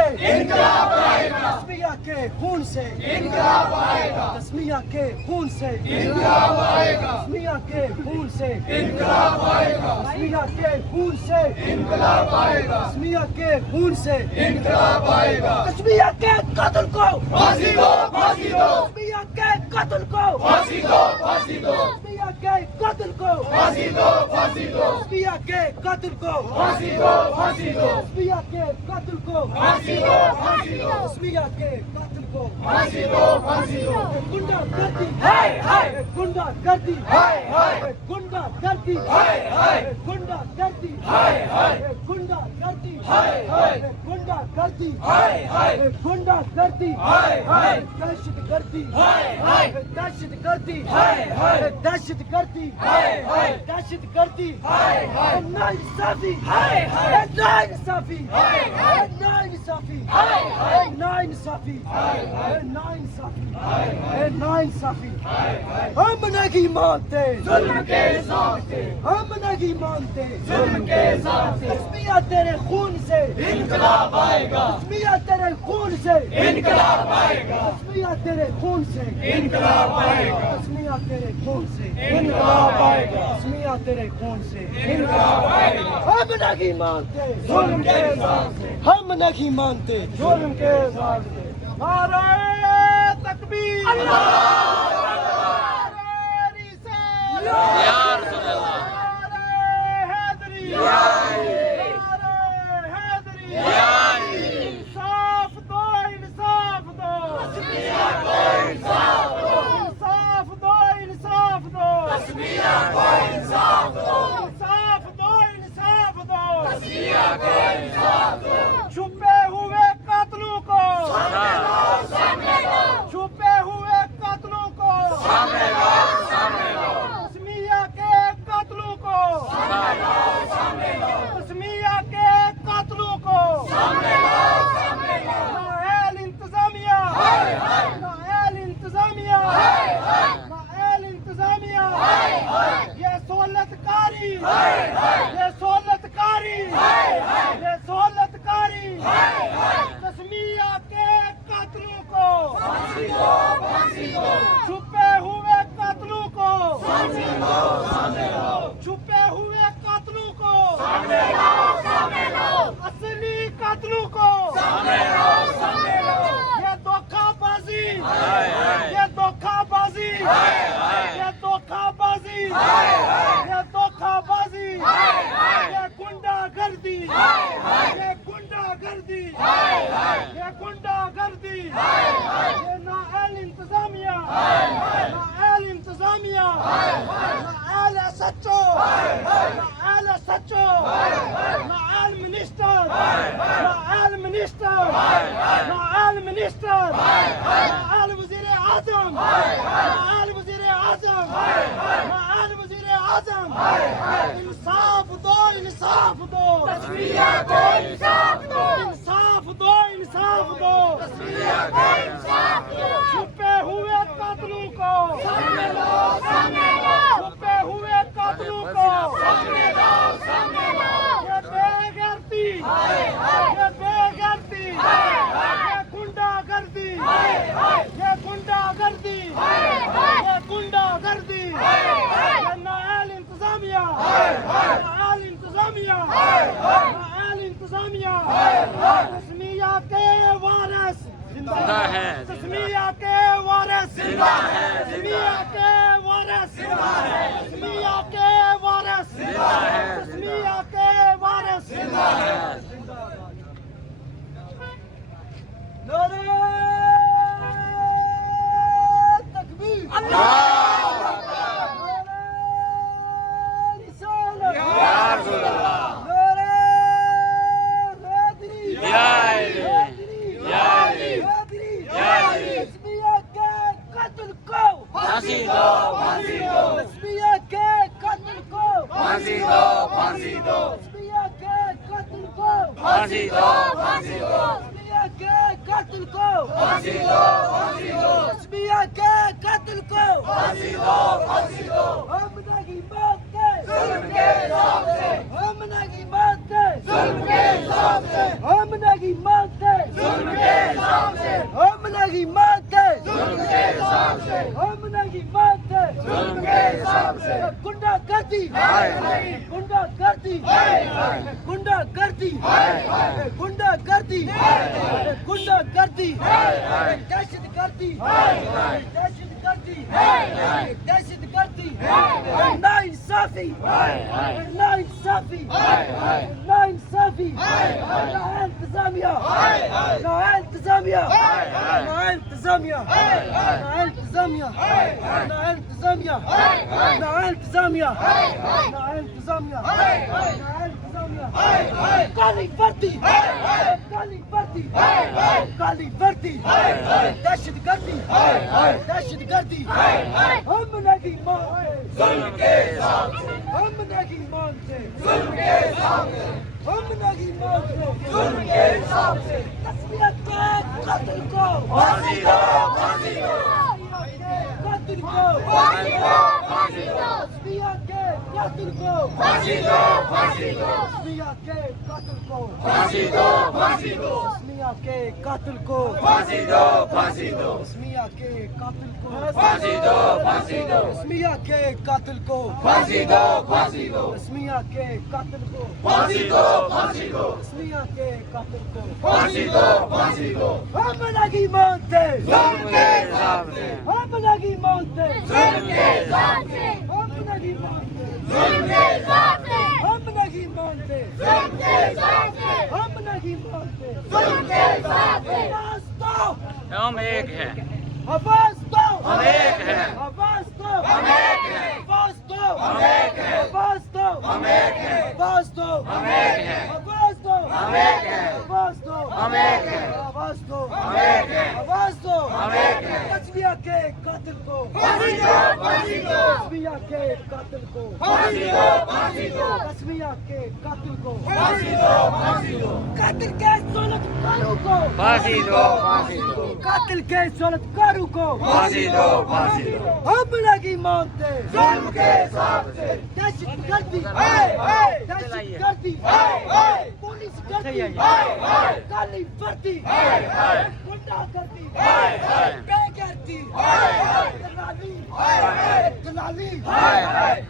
इंकलाब आएगा, तस्मिया के खून से इंकलाब आएगा, तस्मिया के खून से इंकलाब आएगा, तस्मिया के खून से इंकलाब आएगा, तस्मिया के खून से इंकलाब आएगा, तस्मिया के खून से इंकलाब आएगा। तस्मिया के कत्ल को फांसी दो, फांसी दो, तस्मिया के कत्ल को फांसी दो, फांसी दो, तस्मिया के कत्ल को फांसी दो, फांसी दो, तस्मिया के कत्ल को फांसी दो, फांसी दो, तस्मिया के कत्ल को फांसी दो, फांसी दो, तस्मिया के कत्ल को फांसी दो, फांसी दो। गुंडा गर्दी हाय हाय, गुंडा गर्दी हाय हाय, गुंडा गर्दी हाय हाय, गुंडा गर्दी हाय हाय, गुंडा गर्दी हाय हाय, गुंडा गर्दी हाय हाय, गुंडा गर्दी हाय हाय, दहशत गर्दी हाय हाय, दहशत गर्दी हाय हाय, दहशत गर्दी हाय हाय, दहशत गर्दी हाय हाय, नाइंसाफी हाय हाय, नाइंसाफी हाय हाय, नाइंसाफी हाय हाय, नाइंसाफी हाय हाय, नाइंसाफी हाय हाय, नाइंसाफी हाय हाय। हम नहीं मानते जुल्म के हिसाब से, हम नहीं मानते जुल्म के हिसाब से तस्मिया तेरे खून से इंकलाब आएगा, तस्मिया तेरे खून से इंकलाब आएगा, तस्मिया तेरे खून से इंकलाब आएगा, तस्मिया तेरे खून से इंकलाब आएगा, तस्मिया तेरे खून से इंकलाब आएगा। हम नहीं मानते जुल्म के हिसाब से, हम नहीं मानते जुल्म के हिसाब से। नारे तकबीर छुपे हुए कातलों को छुपे हुए कातलों को तस्मिया के कातलों को तस्मिया के कातलों को नाअहल इंतजामिया नाअहल इंतजामिया नाअहल इंतजामिया ये सहूलतकारी ये सहूलतकारी ये सहूलतकारी तस्मिया के कातलों को छुपे हुए कातलों को छुपे हुए कातलों को असली कातलों को ये धोखाबाजी ये धोखाबाजी ये धोखाबाजी ये धोखाबाजी ये गुंडागर्दी ये गुंडागर्दी ये गुंडागर्दी ये नाअहल इंतजामिया नाअहल इंतजामिया नाअहल सच्चो नाअहल सच्चो नाअहल मिनिस्टर नाअहल मिनिस्टर नाअहल मिनिस्टर नाअहल वजीर आजम नाअहल वजीर आजम नाअहल वजीर आजम इंसाफ दो इंसाफ दो तस्मिया को इंसाफ दो, इंसाफ दो इंसाफ दो तस्मिया को इंसाफ दो। छुपे हुए कातलों को सामने लो, सामने लो, छुपे हुए कातलों को सामने लो, सामने लो। ये बेगैरती ये बेगैरती ये गुंडागर्दी ये गुंडागर्दी ये गुंडागर्दी ये नाअहल इंतजामिया नाअहल इंतजामिया नाअहल इंतजामिया तस्मिया के वारिस जिंदा है तस्मिया के वारिस जिंदा है, तस्मिया के वारिस तस्मिया के वारिस तस्मिया के वारिस नारे तकबीर नारे रिसालत नारे हैदरी हैदरी तस्मिया के कत्ल को फांसी दो, फांसी दो, तस्मिया के कत्ल को फांसी दो, फांसी दो, तस्मिया के कत्ल को फांसी दो, फांसी दो, तस्मिया के कत्ल को फांसी दो, फांसी दो, तस्मिया के कत्ल को फांसी दो, फांसी दो। हम नहीं मानते जुल्म के हिसाब से, हम नहीं मानते जुल्म के हिसाब से, हम नहीं मानते हिसाब से हम नहीं मानते जुल्म के हिसाब से गुंडागर्दी हाय हाय गुंडागर्दी गुंडागर्दी गुंडागर्दी गुंडागर्दी दहशतगर्दी दहशतगर्दी दहशतगर्दी नाइंसाफी नाइंसाफी नाइंसाफी इंतजामिया इंतजामिया इंतजामिया इंतजामिया इंतजामिया इंतजामिया इंतजामिया काली भर्ती काली भर्ती काली भर्ती दहशतगर्दी दहशतगर्दी हम नहीं मानते जुल्म के हिसाब से हम नहीं मानते जुल्म के हिसाब से हम नहीं मानते जुल्म के हिसाब से तस्वीर के कत्ल को फांसी दो फांसी दो कत्ल को फांसी दो फांसी दो तस्वीर के कत्ल को फांसी दो फांसी दो तस्वीर के कत्ल को फांसी दो फांसी दो तस्वीर के कत्ल को फांसी दो फांसी दो तस्वीर के कत्ल को फांसी दो फांसी दो तस्वीर के कत्ल को फांसी दो फांसी दो तस्वीर के कत्ल को फांसी दो फांसी दो तस्वीर के कत्ल को फांसी दो फांसी दो हम नहीं मानते जुल्म के हिसाब से हम नहीं मानते जुल्म के हिसाब से हम नहीं मानते जुल्म के हिसाब से हम नहीं मानते जुल्म के हिसाब से हम नहीं मानते जुल्म के हिसाब से आवाज दो हम एक हैं आवाज दो हम एक हैं आवाज दो हम एक हैं आवाज दो हम एक हैं आवाज दो हम एक हैं आवाज दो हम एक हैं आवाज दो हम एक हैं आवाज दो हम एक हैं आवाज दो हम एक हैं आवाज दो हम एक हैं तस्वीर के कातिल को फांसी दो फांसी दो तस्वीर के कातिल को फांसी दो फांसी दो तस्वीर के कातिल को फांसी दो फांसी दो कातिल के सोलतकारों को फांसी दो फांसी दो कातिल के सोलतकारों को फांसी दो फांसी दो हम नहीं मानते जुल्म के हिसाब से दहशतगर्दी दहशतगर्दी पुलिस गर्दी काली भर्ती गुंडागर्दी बेगर्दी दलाली दलाली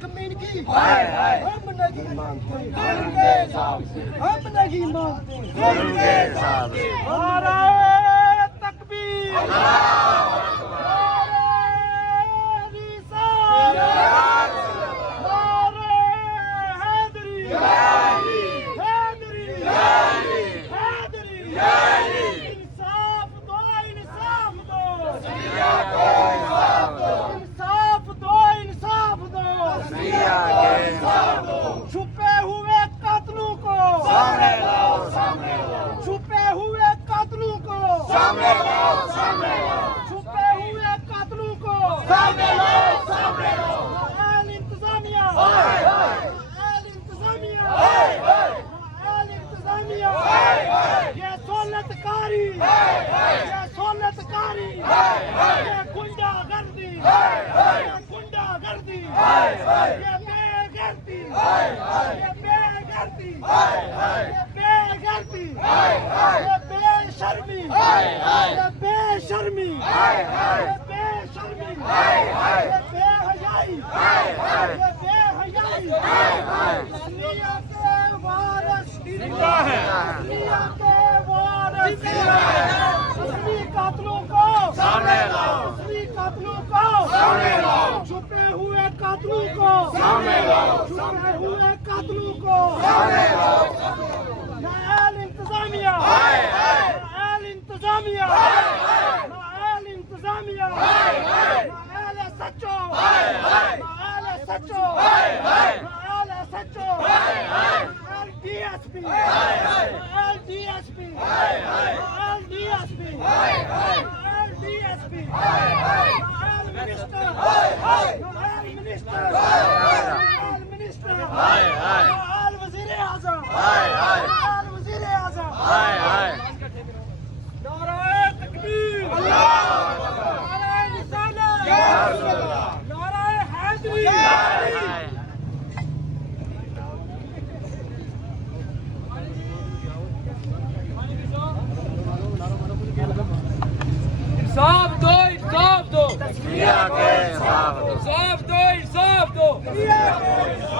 कमीनगी हम नहीं मानते जुल्म के हिसाब से हम नहीं मानते जुल्म के हिसाब से नारे तकबीर छुपे हुए कातलों को सामने लाओ सामने लाओ छुपे हुए कातलों को सामने लाओ सामने लाओ छुपे हुए कातलों को सामने लाओ सामने लाओ एल इंतजामिया हाय हाय एल इंतजामिया हाय हाय एल इंतजामिया हाय हाय ये सोलतकारी हाय हाय ये सोलतकारी हाय हाय ये गुंडागर्दी हाय हाय ये गुंडागर्दी हाय हाय ये बेगर्दी हाय हाय ये बेगर्दी हाय हाय ये बेगर्दी हाय हाय ये बेशर्मी हाय हाय ये बेशर्मी हाय हाय ये बेशर्मी हाय हाय ये बेहयाई हाय हाय ये बेहयाई हाय हाय दुनिया के वारिस जिंदा है। दुनिया के वारिस जिंदा है। असली कातलों को सामने लाओ असली कातलों को सामने लाओ छुपे हुए कातलों को सामने लाओ छुपे हुए कातलों को सामने लाओ नाल इंतजामिया हाय हाय नाल इंतजामिया हाय हाय नाल इंतजामिया हाय हाय नाल सच्चो हाय हाय नाल सच्चो हाय हाय नाल सच्चो हाय हाय नाल डीएसपी हाय हाय नाल डीएसपी हाय हाय नाल डीएसपी हाय हाय नाल डीएसपी हाय हाय नाल मिनिस्टर हाय हाय नाल मिनिस्टर हाय हाय नाल मिनिस्टर हाय हाय नाल वजीर आज़म हाय हाय नाल वजीर आज़म हाय हाय नाराए तकबीर नाराए रिसालत नाराए हैदरी हाय इंसाफ दो इंसाफ दो तस्वीर इंडिया के इंसाफ दो। इंसाफ दो, इंसाफ दो।